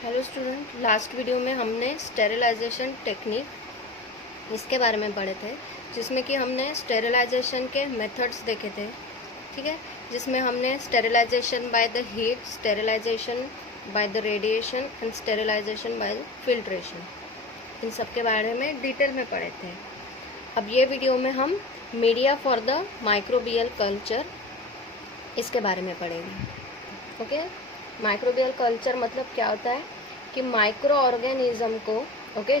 Hello student, last video में हमने sterilisation technique इसके बारे में पढ़े थे, जिसमें कि हमने स्टेरिलाइजेशन के मेथड्स देखे थे। ठीक है, जिसमें हमने sterilisation by the heat, sterilisation by the radiation and sterilisation by the filtration, इन सब के बारे में डिटेल में पढ़े थे। अब ये वीडियो में हम media for the microbial culture इसके बारे में पढ़ेंगे। ओके, माइक्रोबियल कल्चर मतलब क्या होता है कि माइक्रो ऑर्गेनिज्म को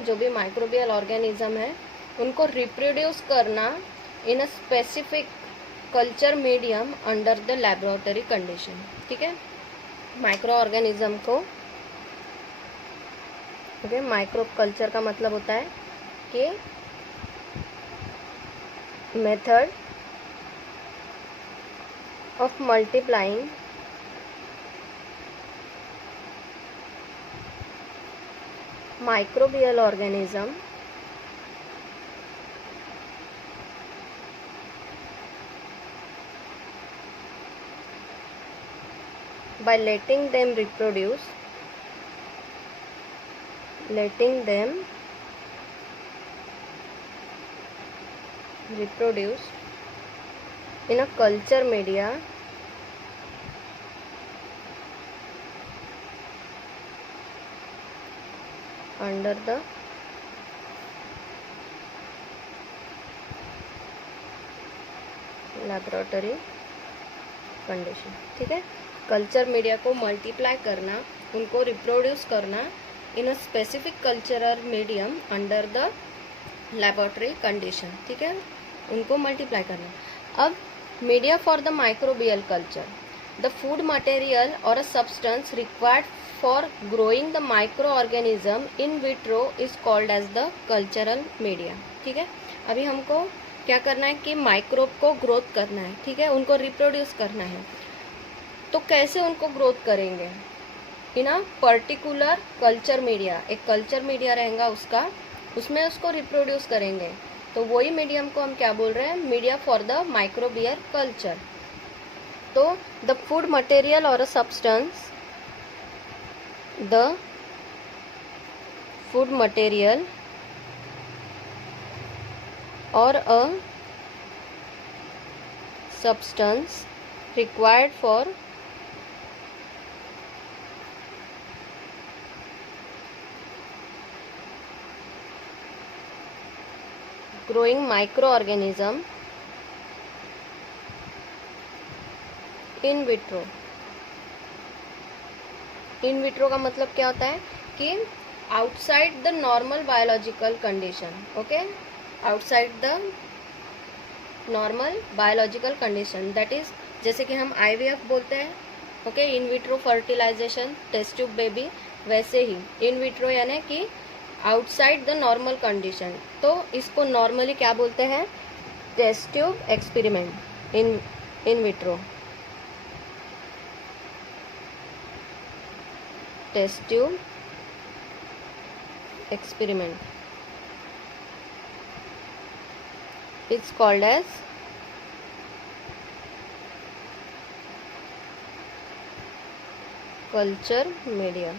जो भी माइक्रोबियल ऑर्गेनिज्म है उनको रिप्रोड्यूस करना in a specific culture medium under the laboratory condition. ठीक है, माइक्रो ऑर्गेनिज्म को माइक्रो कल्चर का मतलब होता है कि method of multiplying microbial organism by letting them reproduce in a culture media under the laboratory condition. ठीक है, कल्चर मीडिया को मल्टीप्लाई करना, उनको रिप्रोड्यूस करना in a specific cultural medium under the laboratory condition. ठीक है, उनको मल्टीप्लाई करना। अब media for the microbial culture, the food material और a substance required for growing the microorganism in vitro is called as the cultural media. ठीक है, अभी हमको क्या करना है कि माइक्रोब को ग्रोथ करना है। ठीक है, उनको रिप्रोड्यूस करना है। तो कैसे उनको ग्रोथ करेंगे? इन अ पर्टिकुलर कल्चर मीडिया, एक कल्चर मीडिया रहेगा उसका, उसमें उसको रिप्रोड्यूस करेंगे। तो वही मीडियम को हम क्या बोल रहे हैं? Media for the microbial culture. तो द फूड मटेरियल और a substance, the food material or a substance required for growing microorganism in vitro। In vitro का मतलब क्या होता है कि outside the normal biological condition. Okay, outside the normal biological condition, that is जैसे कि हम IVF बोलते हैं। Okay, in vitro fertilisation, test tube baby, वैसे ही इन विट्रो यानी कि आउटसाइड द नॉर्मल कंडीशन। तो इसको नॉर्मली क्या बोलते हैं? Test tube experiment in vitro, test tube experiment it's called as culture media।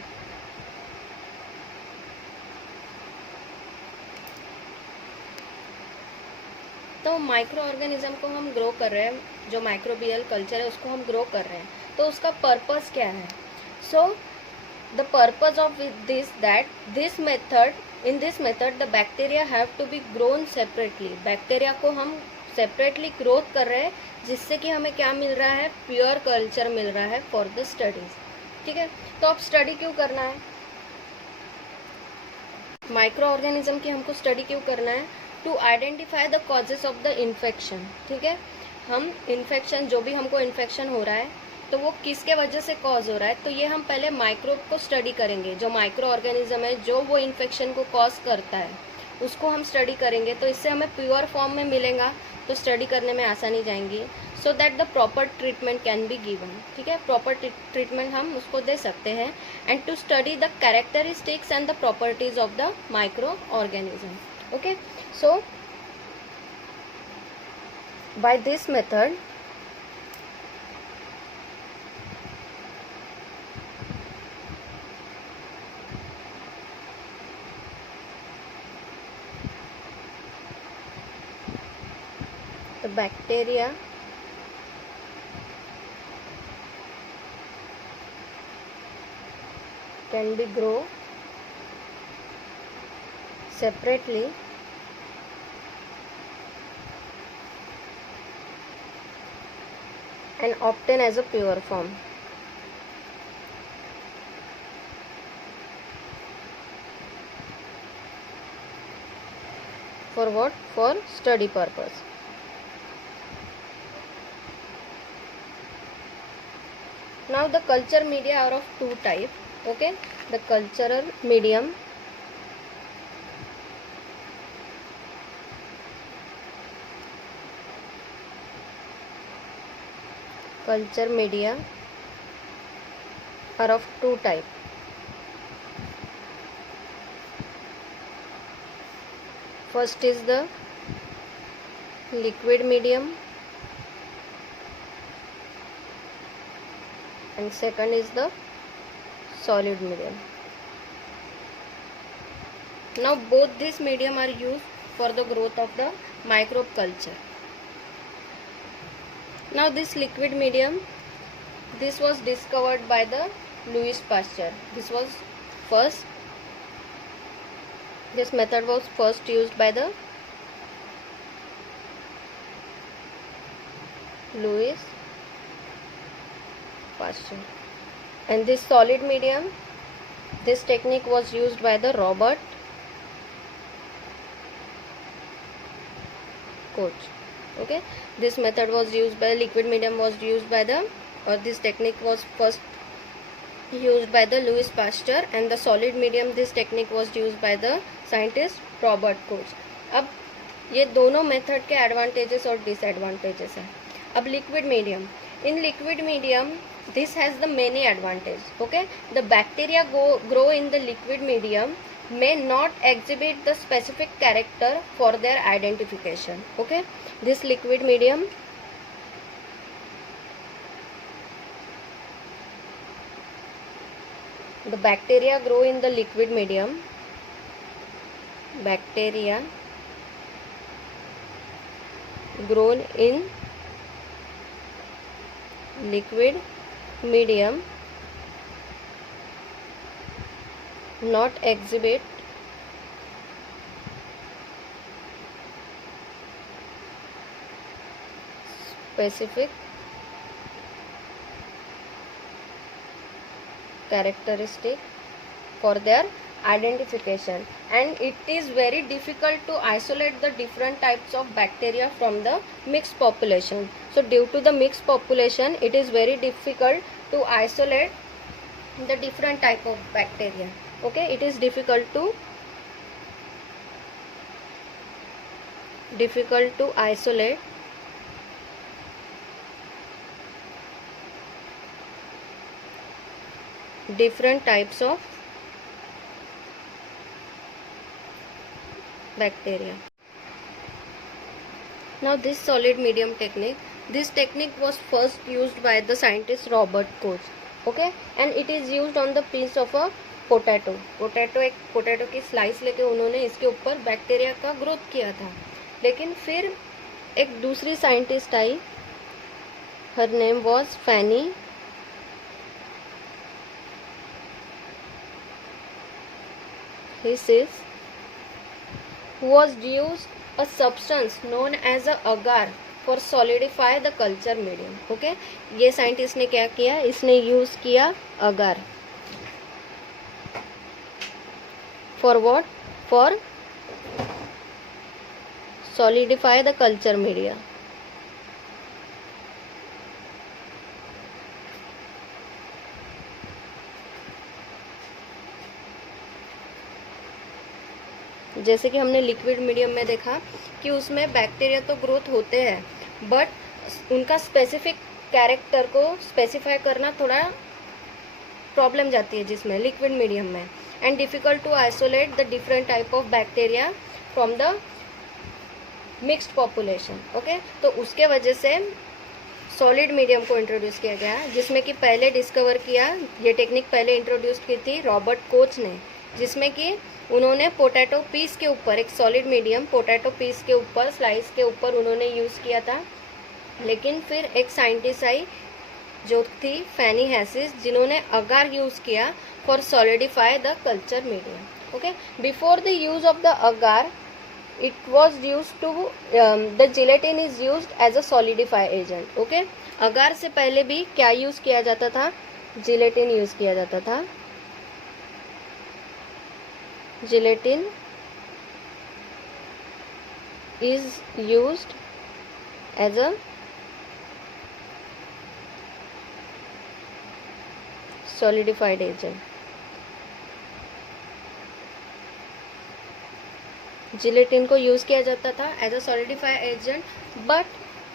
तो माइक्रो ऑर्गेनिज्म को हम ग्रो कर रहे हैं, जो माइक्रोबियल कल्चर है उसको हम ग्रो कर रहे हैं, तो उसका पर्पस क्या है? सो the purpose of this that this method in this method the bacteria have to be grown separately। Bacteria को हम सेपरेटली ग्रोथ कर रहे हैं, जिससे कि हमें क्या मिल रहा है? प्योर कल्चर मिल रहा है फॉर द स्टडीज। ठीक है, तो अब स्टडी क्यों करना है? माइक्रो ऑर्गेनिज्म की हमको स्टडी क्यों करना है? To identify the causes of the infection. ठीक है, हम इन्फेक्शन, जो भी हमको इन्फेक्शन हो रहा है तो वो किसके वजह से कॉज हो रहा है, तो ये हम पहले माइक्रोब को स्टडी करेंगे। जो माइक्रो ऑर्गेनिज्म है जो वो इन्फेक्शन को कॉज करता है उसको हम स्टडी करेंगे, तो इससे हमें प्योर फॉर्म में मिलेगा, तो स्टडी करने में आसानी जाएंगी, so that the proper treatment can be given. ठीक है, प्रॉपर ट्रीटमेंट हम उसको दे सकते हैं। And to study the characteristics and the properties of the microorganism. Okay, so by this method bacteria can be grow separately and obtained as a pure form. For what? For study purpose. Now the culture media are of two types. Okay, the cultural medium are of two types. First is the liquid medium and second is the solid medium. Now both these medium are used for the growth of the microbe culture. Now this liquid medium, this was discovered by the Louis Pasteur. This method was first used by the Louis Pasteur. And this solid medium, this technique was used by the Robert Koch. Okay, this method was used by liquid medium was used by the this technique was first used by the Louis Pasteur, and the solid medium this technique was used by the scientist Robert Koch. अब ये दोनों मेथड के एडवांटेजेस और डिसएडवांटेजेस हैं. अब liquid medium, in liquid medium this has the many advantage. Okay, the bacteria grow in the liquid medium may not exhibit the specific character for their identification. Okay, this liquid medium the bacteria grow in the liquid medium. Bacteria grown in liquid medium not exhibit specific characteristic for their identification, and it is very difficult to isolate the different types of bacteria from the mixed population. So due to the mixed population, it is very difficult to isolate the different type of bacteria. Okay, it is difficult to isolate different types of bacteria. Now this solid medium technique, this technique was first used by the scientist Robert Koch. Okay, and it is used on the piece of a potato. एक पोटैटो की स्लाइस लेके उन्होंने इसके ऊपर बैक्टीरिया का ग्रोथ किया था. लेकिन फिर एक दूसरी साइंटिस्ट आई, her name was Fannie Hesse, who was used a substance known as a agar for solidify the culture medium. Okay, ये साइंटिस्ट ने क्या किया, इसने यूज किया अगार. For what? For solidify the culture media. जैसे कि हमने लिक्विड मीडियम में देखा कि उसमें बैक्टीरिया तो ग्रोथ होते हैं, बट उनका स्पेसिफिक कैरेक्टर को स्पेसिफाई करना थोड़ा प्रॉब्लम जाती है जिसमें लिक्विड मीडियम में, and difficult to isolate the different type of bacteria from the mixed population. Okay, तो उसके वजह से सॉलिड मीडियम को इंट्रोड्यूस किया गया, जिसमें कि पहले डिस्कवर किया, ये टेक्निक पहले इंट्रोड्यूस की थी रॉबर्ट कोच ने जिसमें कि उन्होंने पोटैटो पीस के ऊपर, एक सॉलिड मीडियम पोटैटो पीस के ऊपर, स्लाइस के ऊपर उन्होंने यूज़ किया था। लेकिन फिर एक साइंटिस्ट आई जो थी फैनी हैसिस, जिन्होंने अगार यूज़ किया for solidify the culture medium. Okay, before the use of the agar it was used to the gelatin is used as a solidify agent। Okay, agar से पहले भी क्या यूज किया जाता था? जिलेटिन यूज किया जाता था। Gelatin is used as a solidified agent। Gelatin को यूज किया जाता था as a solidify agent, but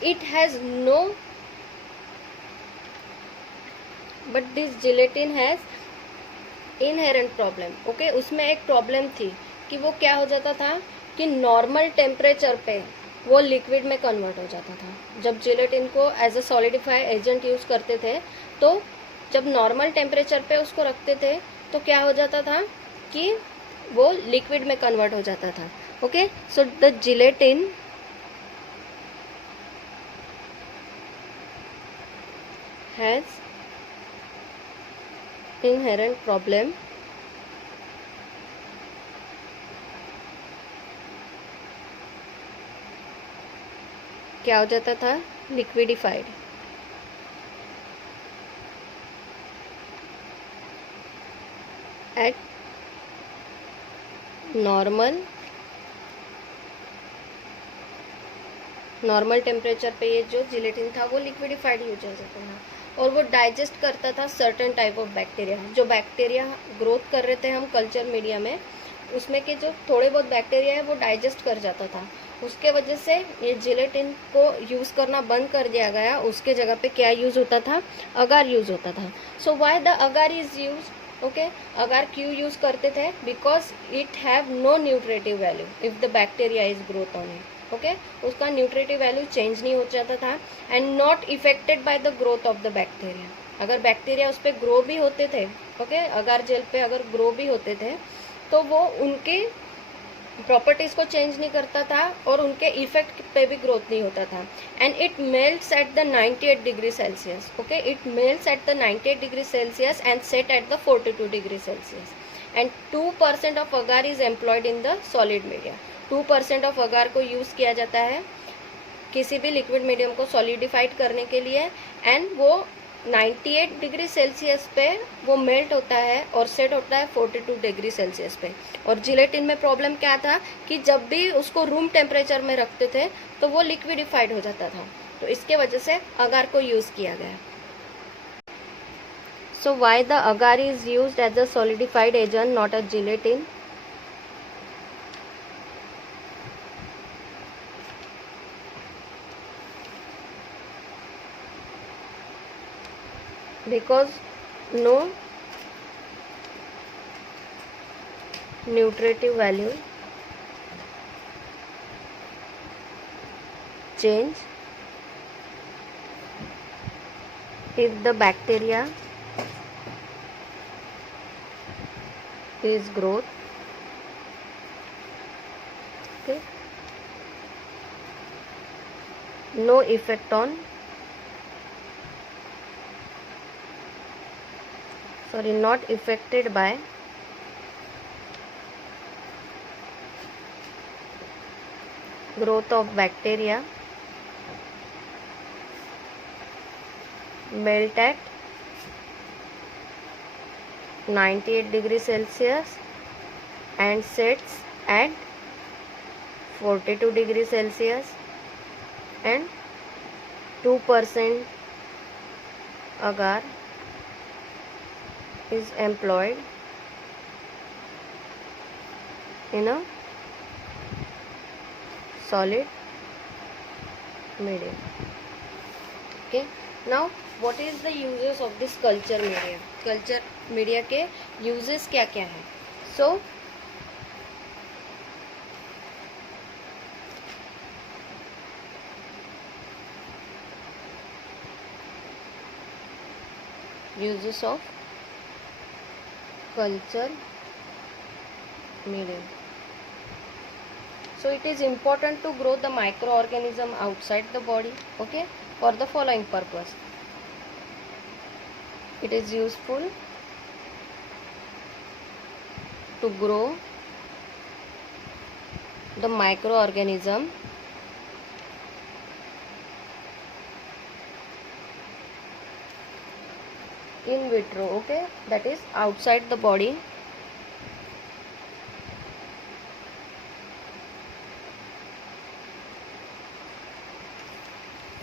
it has no, but this gelatin has inherent problem. Okay, उसमें एक प्रॉब्लम थी कि वो क्या हो जाता था कि नॉर्मल टेम्परेचर पे वो लिक्विड में कन्वर्ट हो जाता था। जब जिलेटिन को as a solidify agent use करते थे, तो जब नॉर्मल टेम्परेचर पे उसको रखते थे तो क्या हो जाता था कि वो लिक्विड में कन्वर्ट हो जाता था। Okay, so the gelatin has inherent problem क्या हो जाता था? लिक्विडिफाइड। एट नॉर्मल टेम्परेचर पे ये जो जिलेटिन था वो लिक्विडिफाइड हो जाता था, और वो डाइजेस्ट करता था सर्टेन टाइप ऑफ बैक्टीरिया। जो बैक्टीरिया ग्रोथ कर रहे थे हम कल्चर मीडिया में, उसमें के जो थोड़े बहुत बैक्टीरिया है वो डाइजेस्ट कर जाता था। उसके वजह से ये जिलेटिन को यूज़ करना बंद कर दिया गया। उसके जगह पे क्या यूज़ होता था? अगार यूज़ होता था। So why the agar is use? Okay, agar क्यों यूज़ करते थे? Because it have no nutritive value if the bacteria is growth on it. Okay, उसका न्यूट्रेटिव वैल्यू चेंज नहीं हो जाता था, and not affected by the growth of the bacteria. अगर bacteria उस पर ग्रो भी होते थे, ओके, अगार जेल पे अगर ग्रो भी होते थे, तो वो उनके प्रॉपर्टीज को चेंज नहीं करता था और उनके इफेक्ट पे भी ग्रोथ नहीं होता था। And it melts at the 98 degree Celsius. Okay, it melts at the 98 degree Celsius and set at the 42 degree Celsius. And 2% of agar is employed in the solid media. 2% of agar को use किया जाता है किसी भी liquid medium को सॉलिडिफाइड करने के लिए, एंड वो 98 डिग्री सेल्सियस पे वो मेल्ट होता है और सेट होता है 42 डिग्री सेल्सियस पे। और जिलेटिन में प्रॉब्लम क्या था कि जब भी उसको रूम टेम्परेचर में रखते थे तो वो लिक्विडिफाइड हो जाता था, तो इसके वजह से अगार को यूज़ किया गया। So why the agar is used as a solidified agent, not a gelatin? Because no nutritive value change if the bacteria is growth। Okay, no effect on, not affected by growth of bacteria, melt at 98 degree Celsius and sets at 42 degree Celsius, and 2% agar is employed in a solid medium। Okay, now what is the uses of this culture media? Culture media के uses क्या क्या है? So uses of culture medium. So it is important to grow the microorganism outside the body, okay, for the following purpose. It is useful to grow the microorganism in vitro, okay, that is outside the body.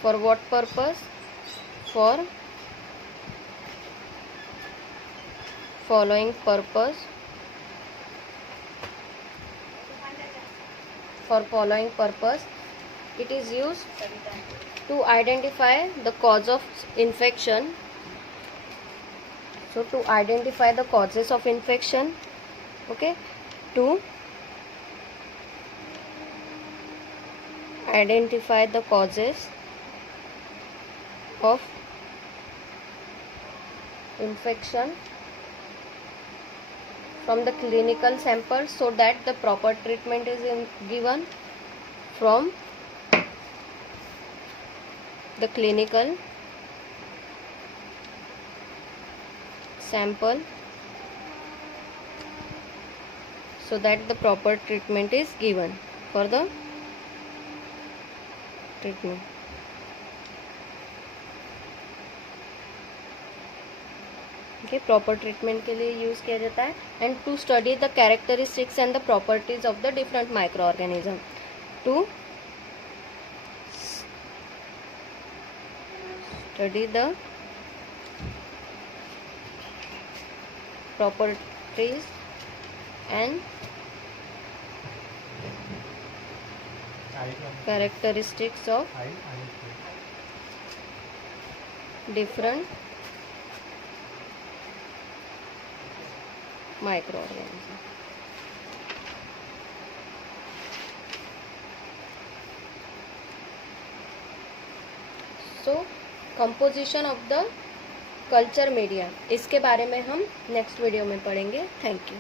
For what purpose? For following purpose. For following purpose, it is used to identify the cause of infection. So to identify the causes of infection, okay, to identify the causes of infection from the clinical sample, so that the proper treatment is given from the clinical sample, so that the proper treatment is given for the treatment. Okay, proper treatment के लिए use किया जाता है. And to study the characteristics and the properties of the different microorganism. To study the properties and characteristics of different microorganisms. So composition of the culture media, इसके बारे में हम next video में पढ़ेंगे. Thank you.